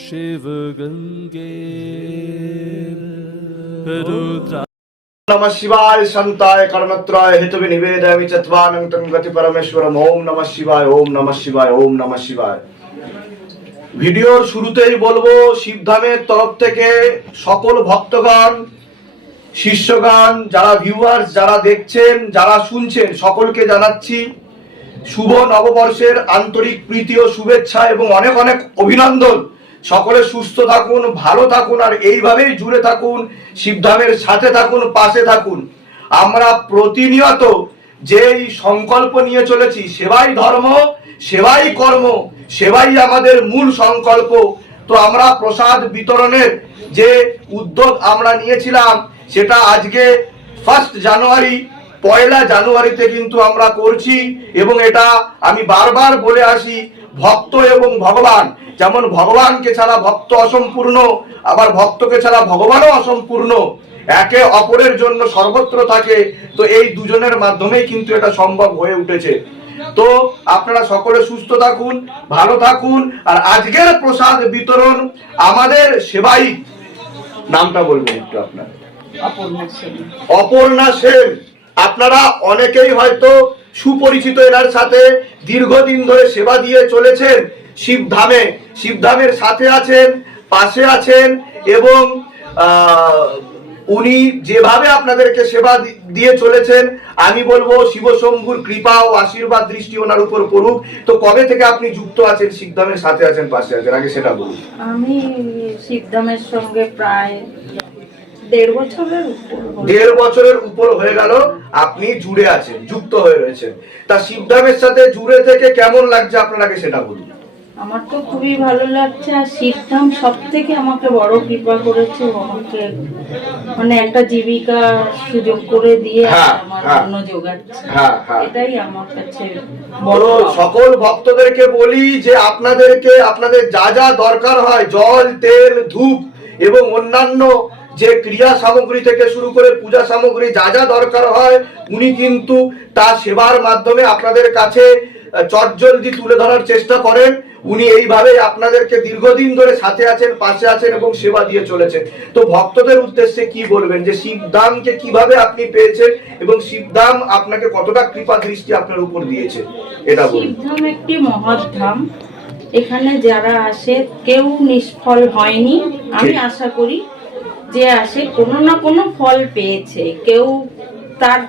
शिव गङ्गे रुद्रा नमः शिवाय संताय कर्मत्राय हेतु निवेदयामि चत्वानन्तं गति परमेश्वरम ओम नमः शिवाय ओम नमः शिवाय ओम नमः शिवाय ভিডিওর শুরুতেই বলবো শিবধামের তরফ থেকে সকল ভক্তগণ শিষ্যগণ যারা ভিউয়ার্স যারা দেখছেন যারা শুনছেন সকলকে জানাচ্ছি শুভ নববর্ষের আন্তরিক প্রীতি ও শুভেচ্ছা এবং অনেক অনেক অভিনন্দন সকলে সুস্থ থাকুন, ভালো থাকুন, আর এইভাবেই জুড়ে থাকুন শিবধামের সাথে থাকুন, পাশে থাকুন। আমরা প্রতিনিয়ত যেই সংকল্প নিয়ে চলেছি, সেবাই ধর্ম, সেবাই কর্ম, সেবাই আমাদের মূল সংকল্প। তো আমরা প্রসাদ বিতরণের যে উদ্যোগ আমরা নিয়েছিলাম, সেটা আজকে ফার্স্ট জানুয়ারি পয়লা জানুয়ারিতে কিন্তু আমরা করছি, এবং এটা আমি বারবার বলে আসি ভক্ত এবং ভগবান যেমন ভগবানকে ছাড়া ভক্ত অসম্পূর্ণ আবার ভক্তকে ছাড়া ভগবানও অসম্পূর্ণ। একে অপরের জন্য সর্বত্র থাকে তো এই দুজনের মাধ্যমেই কিন্তু এটা সম্ভব হয়ে উঠেছে। তো আপনারা সকলে সুস্থ থাকুন ভালো থাকুন আর আজকের প্রসাদ বিতরণ আমাদের সেবাই। নামটা বলবেন একটু আপনার। অপর্ণা সেন। আপনারা অনেকেই হয়তো সুপরিচিত এনার সাথে দীর্ঘদিন ধরে সেবা দিয়ে চলেছেন শিবধামে শিবধামের সাথে আছেন, পাশে আছেন এবং উনি যেভাবে আপনাদেরকে সেবা দিয়ে চলেছেন, আমি বলব শিবশম্ভুর কৃপা ও আশীর্বাদ দৃষ্টি ওনার উপর পড়ুক। তো কবে থেকে আপনি যুক্ত আছেন শিবধামের সাথে আছেন, পাশে আছেন? আগে সেটা বলুন। আমি শিবদামের সঙ্গে প্রায় দেড় বছরের উপর হয়ে গেল আপনি জুড়ে আছেন যুক্ত হয়ে রয়েছেন। তা শিবধামের সাথে জুড়ে থেকে কেমন লাগছে আপনার আগে সেটা বলুন। আমার তো খুবই ভালো লাগছে আর শিবধাম সব থেকে আমাকে বড় কৃপা করেছে আমাকে মানে একটা জীবিকা সুযোগ করে দিয়ে হ্যাঁ, আমার হ্যাঁ। অন্য যোগাচ্ছে। হ্যাঁ এটাই আমার কাছে বড়। সকল ভক্তদেরকে বলি যে আপনাদেরকে আপনাদের যা যা দরকার হয় জল তেল ধূপ এবং অন্যান্য যে ক্রিয়া সামগ্রী থেকে শুরু করে পূজা সামগ্রী যা যা দরকার হয় উনি কিন্তু তা সেবার মাধ্যমে আপনাদের কাছে চটজলদি তুলে ধরার চেষ্টা করেন। উনি এইভাবে আপনাদেরকে দীর্ঘদিন ধরে সাথে আছেন পাশে আছেন এবং সেবা দিয়ে চলেছেন। তো ভক্তদের উদ্দেশ্যে কি বলবেন যে শিবধামকে কীভাবে আপনি পেয়েছেন এবং শিবধাম আপনাকে কতটা কৃপা দৃষ্টি আপনার উপর দিয়েছে? এটা বলুন। শিবধাম একটি মহৎ ধাম। এখানে যারা আসে কেউ নিষ্ফল হয়নি আমি আশা করি যে আসে কোনো না কোনো ফল পেয়েছে। কেউ তার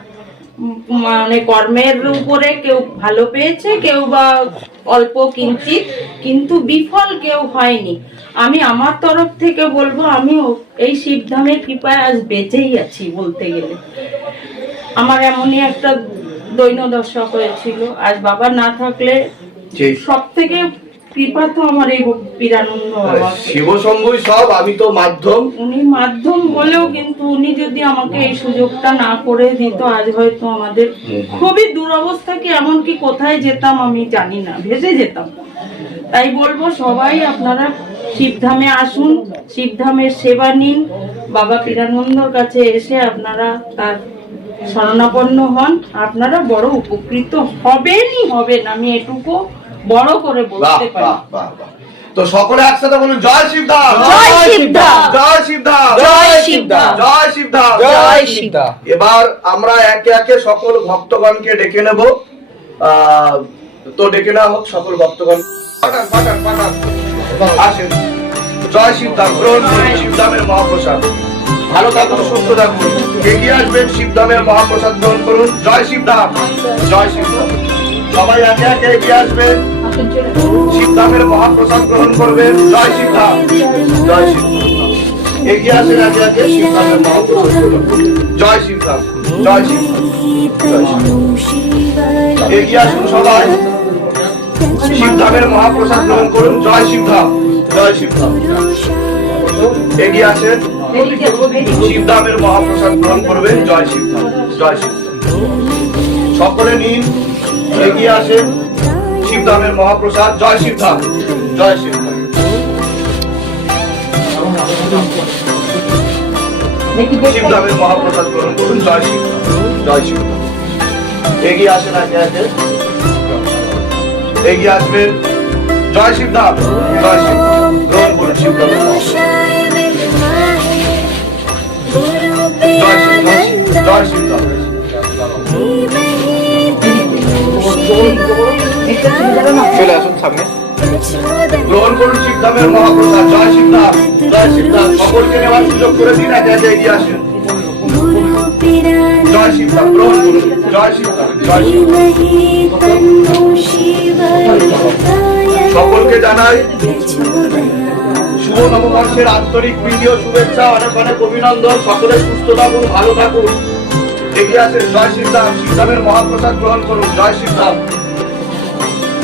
মানে কর্মের উপরে কেউ ভালো পেয়েছে কেউ বা অল্প কিঞ্চিত কিন্তু বিফল কেউ হয়নি। আমি আমার তরফ থেকে বলব আমি এই শিবধামের কৃপায় আজ বেঁচেই আছি বলতে গেলে। আমার এমনই একটা দৈনদশা হয়েছিল। আজ বাবা না থাকলে সব থেকে কৃপা তো আমার এই শিবশম্ভুই সব আমি তো মাধ্যম। উনি মাধ্যম বলেও কিন্তু উনি যদি আমাকে এই সুযোগটা না করে দিত আজ হয়তো আমাদের খুবই দুরবস্থা কি এমনকি কোথায় যেতাম আমি জানি না ভেসে যেতাম। তাই বলব সবাই আপনারা শিবধামে আসুন শিবধামের সেবা নিন। বাবা পীরানন্দর কাছে এসে আপনারা তার শরণাপন্ন হন। আপনারা বড় উপকৃত হবেনই হবেন আমি এটুকু বড় করে বলতে পারি। বাহ বাহ। বাহ তো সকলে একসাথে বলুন জয় শিবধাম জয় শিবধাম। জয় শিবধাম জয় শিবধাম। জয় শিবধাম জয় সীতা এবার আমরা একে একে সকল ভক্তগণকে ডেকে নেব। তো ডেকে নেওয়া হোক সকল ভক্তগণ। পাঠান পাঠান পাঠান। আসেন। জয় শিবধাম গ্রহণ করুন শিবধামের মহাপ্রসাদ। ভালো থাকুন সুস্থ থাকুন। এগিয়ে আসবেন শিবধামের মহাপ্রসাদ গ্রহণ করুন। জয় শিবধাম জয় শিবধাম সবাই একে একে এগিয়ে আসবেন। শিবধামের মহাপ্রসাদ গ্রহণ করবেন। জয় শিবধাম জয় শিবধাম এগিয়ে আসেন একে একে শিবধামের মহাপ্রসাদ। জয় শিবধাম জয় শিবধাম এগিয়ে আসুন সবাই। শিবধামের মহাপ্রসাদ গ্রহণ করুন। জয় শিবধাম জয় শিবধাম এগিয়ে আসেন। শিবধামের মহাপ্রসাদ গ্রহণ করবেন। জয় শিবধাম জয় শিবধাম সকলে নিন এগিয়ে আসেন। শিবধামের মহাপ্রসাদ। জয় শিবধাম। জয় শিবধাম। শিবধামের মহাপ্রসাদ গ্রহণ করুন। জয় শিবধাম। জয় শিবধাম। এগিয়ে আসেন একে একে এগিয়ে আসবেন। জয় শিবধাম। জয় শিবধাম। গ্রহণ করুন মহাপ্রসাদ। জয় শিব জয় শিব সকলকে জানাই শুভ নববর্ষের আন্তরিক প্রীতি ও শুভেচ্ছা, অনেক অনেক অভিনন্দন। সকলে সুস্থ থাকুন, ভালো থাকুন। এগিয়ে আসেন, জয় শিবধাম শিবধামের মহাপ্রসাদ গ্রহণ করুন। জয় শিবধাম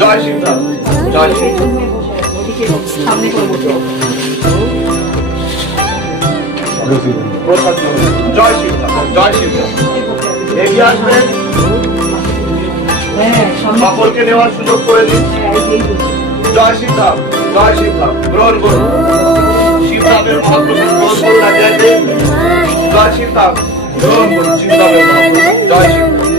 জয় শিবধাম জয় গ্রহণ জয় শিবধাম জয় এগিয়ে আসবেন সকলকে নেওয়ার সুযোগ করে দিন জয় শিবধাম জয় শিবধাম গ্রহণ করুন আগে আগে জয় মহাপ্রসাদ জয় শিবধাম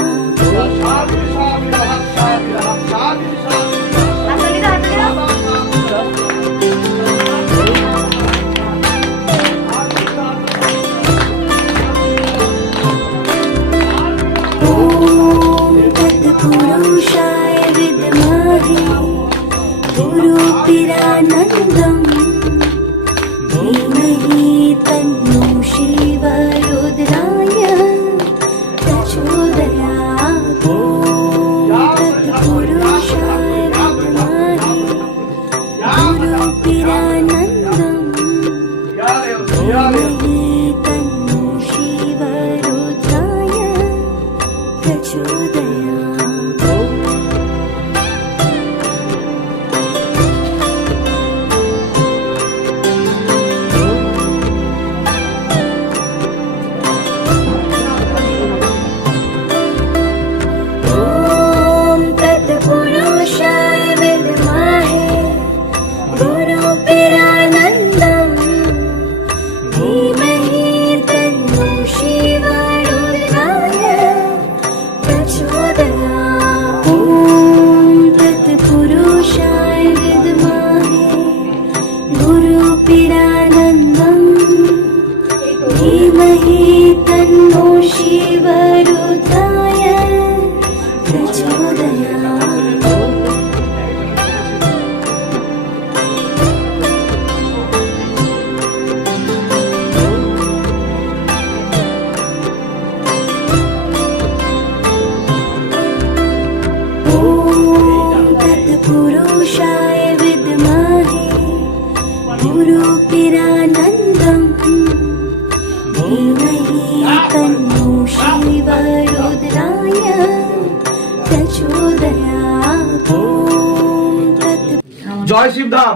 জয় শিবধাম।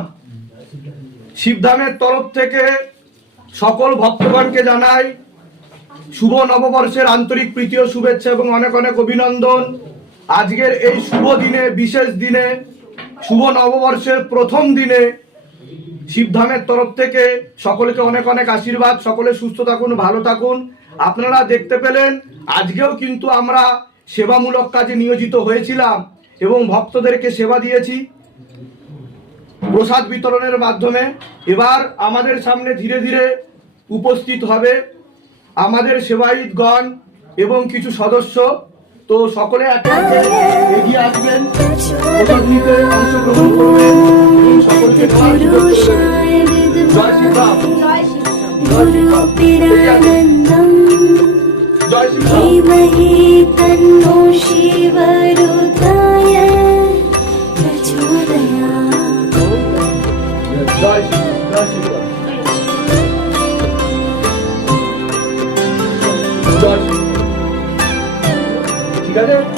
শিবধামের তরফ থেকে সকল ভক্তগণকে জানাই শুভ নববর্ষের আন্তরিক প্রীতি ও শুভেচ্ছা এবং অনেক অনেক অভিনন্দন। আজকের এই শুভ দিনে, বিশেষ দিনে, শুভ নববর্ষের প্রথম দিনে শিবধামের তরফ থেকে সকলকে অনেক অনেক আশীর্বাদ। সকলে সুস্থ থাকুন, ভালো থাকুন। আপনারা দেখতে পেলেন, আজকেও কিন্তু আমরা সেবামূলক কাজে নিয়োজিত হয়েছিলাম এবং ভক্তদেরকে সেবা দিয়েছি। প্রসাদ বিতরণের মাধ্যমে এবার আমাদের সামনে ধীরে ধীরে উপস্থিত হবে আমাদের সেবায়িতগণ এবং কিছু সদস্য। তো সকলে এগিয়ে আসবেন। জয় জয় ঠিক আছে